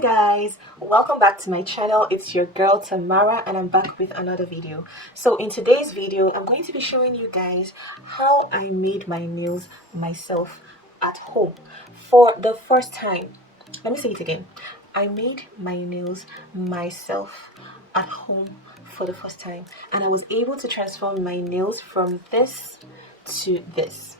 guys, welcome back to my channel. It's your girl Tamara and I'm back with another video. So in today's video I'm going to be showing you guys how I made my nails myself at home for the first time. Let me say it again. I made my nails myself at home for the first time, and I was able to transform my nails from this to this.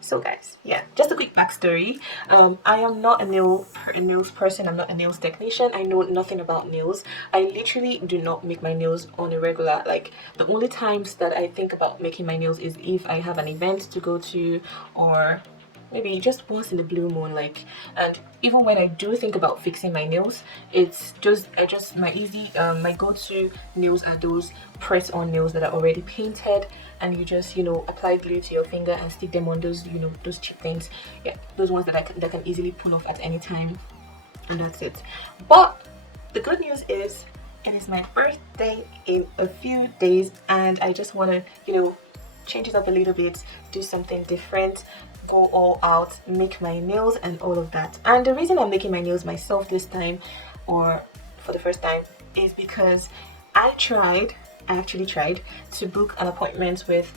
So guys, yeah, just a quick backstory. I am not a nails person. I'm not a nails technician. I know nothing about nails. I literally do not make my nails on a regular. Like, the only times that I think about making my nails is if I have an event to go to, or maybe just once in the blue moon. Like, and even when I do think about fixing my nails, it's just my go-to nails are those press-on nails that are already painted, and you just apply glue to your finger and stick them on those those cheap things. Yeah, those ones that can easily pull off at any time, and that's it. But the good news is it is my birthday in a few days, and I just want to change it up a little bit, do something different, go all out, make my nails and all of that. And the reason I'm making my nails myself this time, or for the first time, is because I actually tried to book an appointment with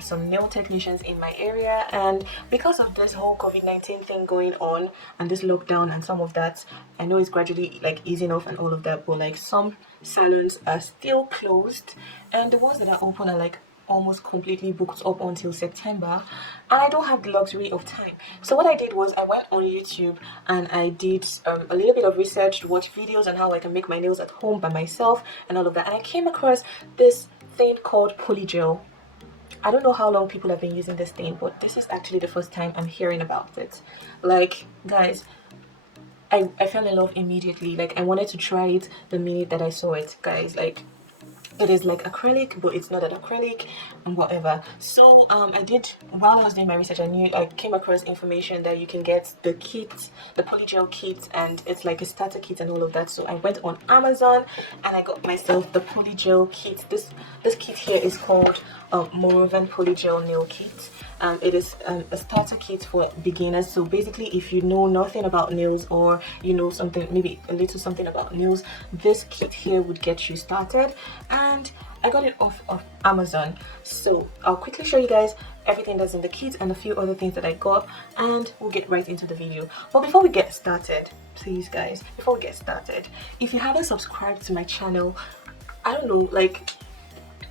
some nail technicians in my area, and because of this whole COVID-19 thing going on and this lockdown and some of that, I know it's gradually like easing off and all of that, but like some salons are still closed, and the ones that are open are like almost completely booked up until September, and I don't have the luxury of time. So what I did was I went on YouTube and I did a little bit of research to watch videos on how I can make my nails at home by myself and all of that, and I came across this thing called Polygel. I don't know how long people have been using this thing, but this is actually the first time I'm hearing about it. Like, guys, I fell in love immediately. Like, I wanted to try it the minute that I saw it, guys. Like, it is like acrylic, but it's not an acrylic and whatever. So I did, while I was doing my research, I came across information that you can get the kit, the Polygel kit, and it's like a starter kit and all of that. So I went on Amazon and I got myself the Polygel kit. This kit here is called Moravian Polygel Nail Kit. It is a starter kit for beginners. So basically, if you know nothing about nails, or something, maybe a little something about nails, this kit here would get you started. And I got it off of Amazon. So I'll quickly show you guys everything that's in the kit and a few other things that I got, and we'll get right into the video. But before we get started, please guys, if you haven't subscribed to my channel, I don't know, like,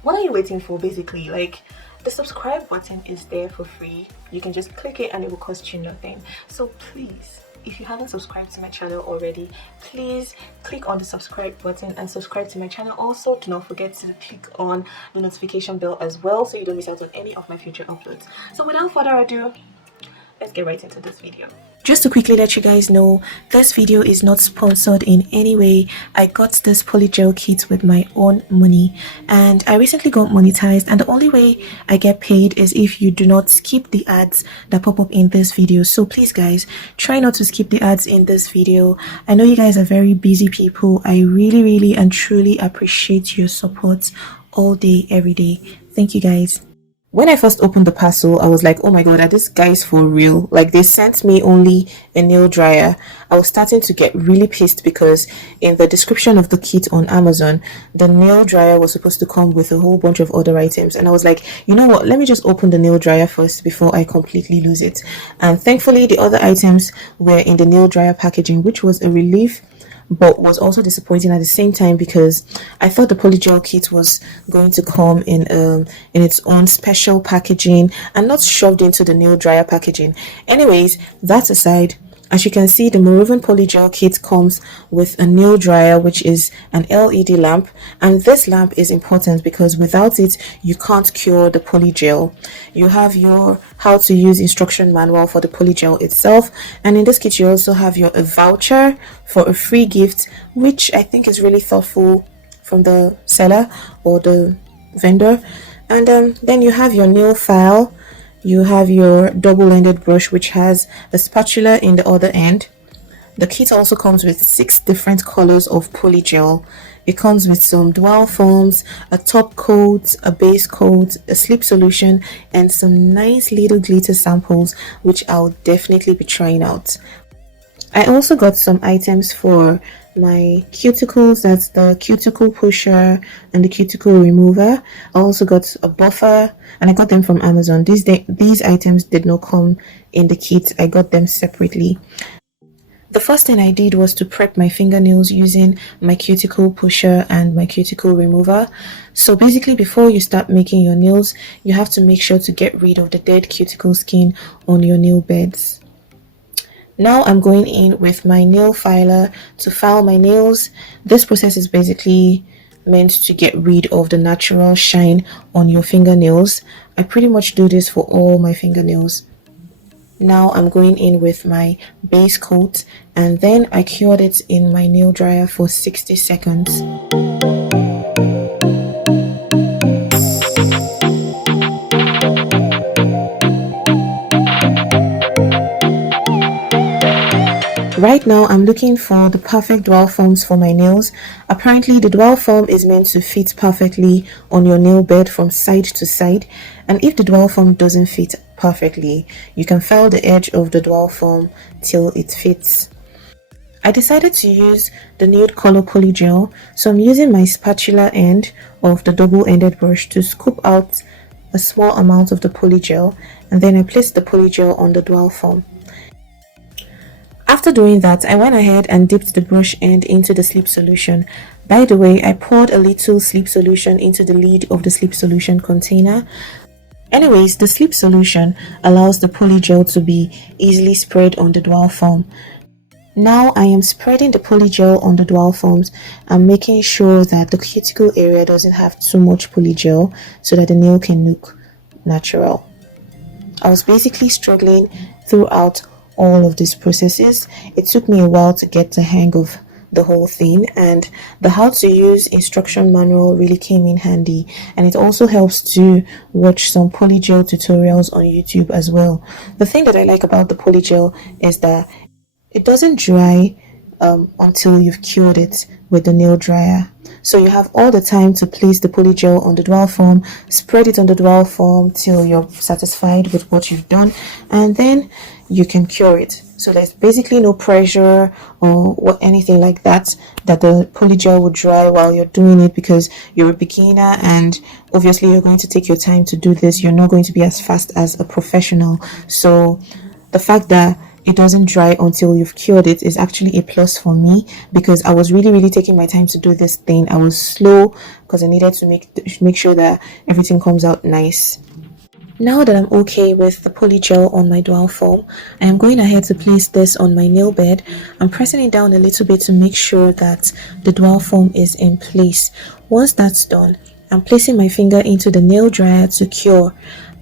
what are you waiting for? Basically, like, the subscribe button is there for free. You can just click it and it will cost you nothing. So please, if you haven't subscribed to my channel already, please click on the subscribe button and subscribe to my channel. Also, do not forget to click on the notification bell as well, so you don't miss out on any of my future uploads. So without further ado, let's get right into this video. Just to quickly let you guys know, this video is not sponsored in any way. I got this Polygel kit with my own money, and I recently got monetized, and the only way I get paid is if you do not skip the ads that pop up in this video. So please guys, try not to skip the ads in this video. I know you guys are very busy people. I really and truly appreciate your support all day, every day. Thank you guys. When I first opened the parcel, I was like, oh my god, are these guys for real? Like, they sent me only a nail dryer. I was starting to get really pissed because in the description of the kit on Amazon, the nail dryer was supposed to come with a whole bunch of other items. And I was like, you know what, let me just open the nail dryer first before I completely lose it. And thankfully, the other items were in the nail dryer packaging, which was a relief, but was also disappointing at the same time, because I thought the Polygel kit was going to come in its own special packaging and not shoved into the nail dryer packaging. Anyways, that aside, as you can see, the Moravian Polygel kit comes with a nail dryer, which is an LED lamp, and this lamp is important because without it you can't cure the polygel. You have your how to use instruction manual for the polygel itself, and in this kit you also have a voucher for a free gift, which I think is really thoughtful from the seller or the vendor. And then you have your nail file. You have your double-ended brush, which has a spatula in the other end. The kit also comes with 6 different colors of polygel. It comes with some dual foams, a top coat, a base coat, a slip solution, and some nice little glitter samples, which I'll definitely be trying out. I also got some items for my cuticles. That's the cuticle pusher and the cuticle remover. I also got a buffer, and I got them from Amazon. These items did not come in the kit. I got them separately. The first thing I did was to prep my fingernails using my cuticle pusher and my cuticle remover. So basically, before you start making your nails, you have to make sure to get rid of the dead cuticle skin on your nail beds. Now I'm going in with my nail filer to file my nails. This process is basically meant to get rid of the natural shine on your fingernails. I pretty much do this for all my fingernails. Now I'm going in with my base coat, and then I cured it in my nail dryer for 60 seconds. Right now, I'm looking for the perfect dwell forms for my nails. Apparently, the dwell form is meant to fit perfectly on your nail bed from side to side. And if the dwell form doesn't fit perfectly, you can file the edge of the dwell form till it fits. I decided to use the nude color polygel, so I'm using my spatula end of the double-ended brush to scoop out a small amount of the polygel, and then I placed the polygel on the dwell form. After doing that, I went ahead and dipped the brush end into the sleep solution. By the way, I poured a little sleep solution into the lid of the sleep solution container. Anyways, the sleep solution allows the polygel to be easily spread on the dwell form. Now I am spreading the polygel on the dwell forms and making sure that the cuticle area doesn't have too much polygel so that the nail can look natural. I was basically struggling throughout all of these processes. It took me a while to get the hang of the whole thing, and the how to use instruction manual really came in handy, and it also helps to watch some polygel tutorials on YouTube as well. The thing that I like about the polygel is that it doesn't dry until you've cured it with the nail dryer. So you have all the time to place the polygel on the dwell form, spread it on the dwell form till you're satisfied with what you've done, and then you can cure it. So there's basically no pressure or anything like that the polygel will dry while you're doing it, because you're a beginner and obviously you're going to take your time to do this. You're not going to be as fast as a professional. So the fact that it doesn't dry until you've cured it is actually a plus for me, because I was really taking my time to do this thing. I was slow because I needed to make sure that everything comes out nice. Now that I'm okay with the polygel on my dwell form, I am going ahead to place this on my nail bed. I'm pressing it down a little bit to make sure that the dwell form is in place. Once that's done, I'm placing my finger into the nail dryer to cure.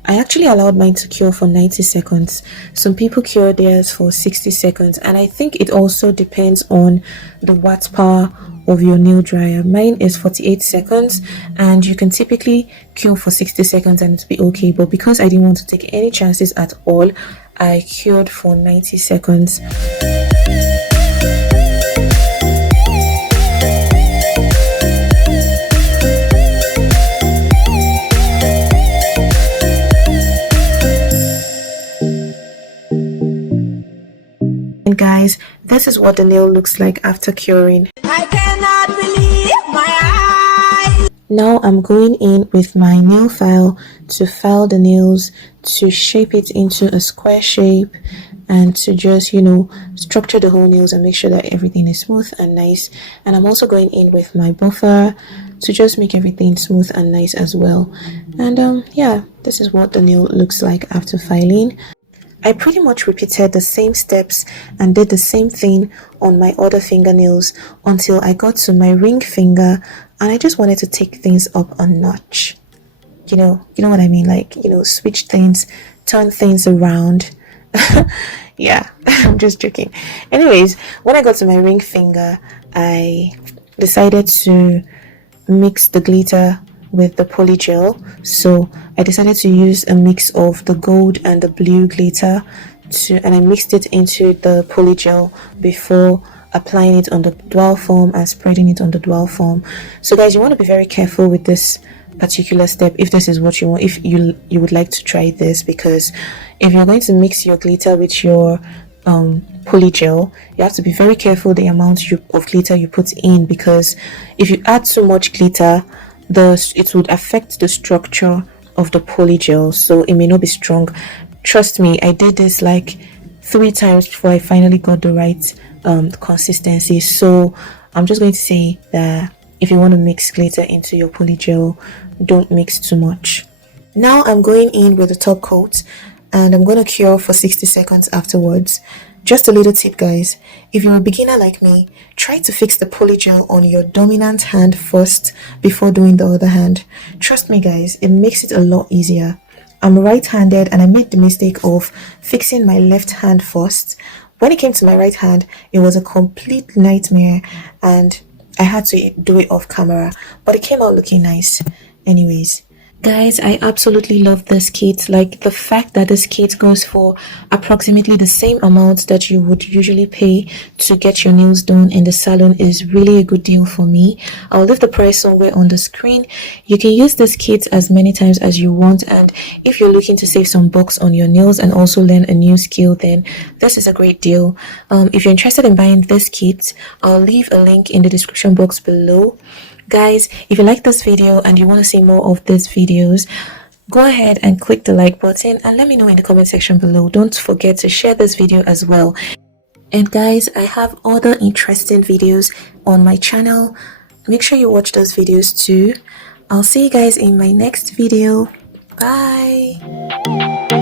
I actually allowed mine to cure for 90 seconds. Some people cure theirs for 60 seconds, and I think it also depends on the watt power of your nail dryer. Mine is 48 seconds, and you can typically cure for 60 seconds and it'll be okay, but because I didn't want to take any chances at all, I cured for 90 seconds. And guys, this is what the nail looks like after curing. I cannot believe my eyes. Now I'm going in with my nail file to file the nails, to shape it into a square shape, and to just, structure the whole nails and make sure that everything is smooth and nice. And I'm also going in with my buffer to just make everything smooth and nice as well. And yeah, this is what the nail looks like after filing. I pretty much repeated the same steps and did the same thing on my other fingernails until I got to my ring finger, and I just wanted to take things up a notch. You know what I mean? Like, switch things, turn things around. Yeah, I'm just joking. Anyways, when I got to my ring finger, I decided to mix the glitter with the polygel. So I decided to use a mix of the gold and the blue glitter and I mixed it into the polygel before applying it on the dwell form and spreading it on the dwell form. So guys, you want to be very careful with this particular step if this is what you want, if you would like to try this, because if you're going to mix your glitter with your polygel, you have to be very careful the amount of glitter you put in, because if you add too much glitter, it would affect the structure of the polygel, so it may not be strong. Trust me, I did this like 3 times before I finally got the right consistency. So I'm just going to say that if you want to mix glitter into your polygel, don't mix too much. Now I'm going in with the top coat, and I'm going to cure for 60 seconds afterwards. Just a little tip, guys: if you're a beginner like me, try to fix the polygel on your dominant hand first before doing the other hand. Trust me guys, it makes it a lot easier. I'm right-handed and I made the mistake of fixing my left hand first. When it came to my right hand, it was a complete nightmare and I had to do it off camera, but it came out looking nice anyways. Guys, I absolutely love this kit. Like, the fact that this kit goes for approximately the same amount that you would usually pay to get your nails done in the salon is really a good deal for me. I'll leave the price somewhere on the screen. You can use this kit as many times as you want, and if you're looking to save some bucks on your nails and also learn a new skill, then this is a great deal. If you're interested in buying this kit, I'll leave a link in the description box below. Guys, if you like this video and you want to see more of these videos, go ahead and click the like button and let me know in the comment section below. Don't forget to share this video as well. And guys, I have other interesting videos on my channel. Make sure you watch those videos too. I'll see you guys in my next video. Bye.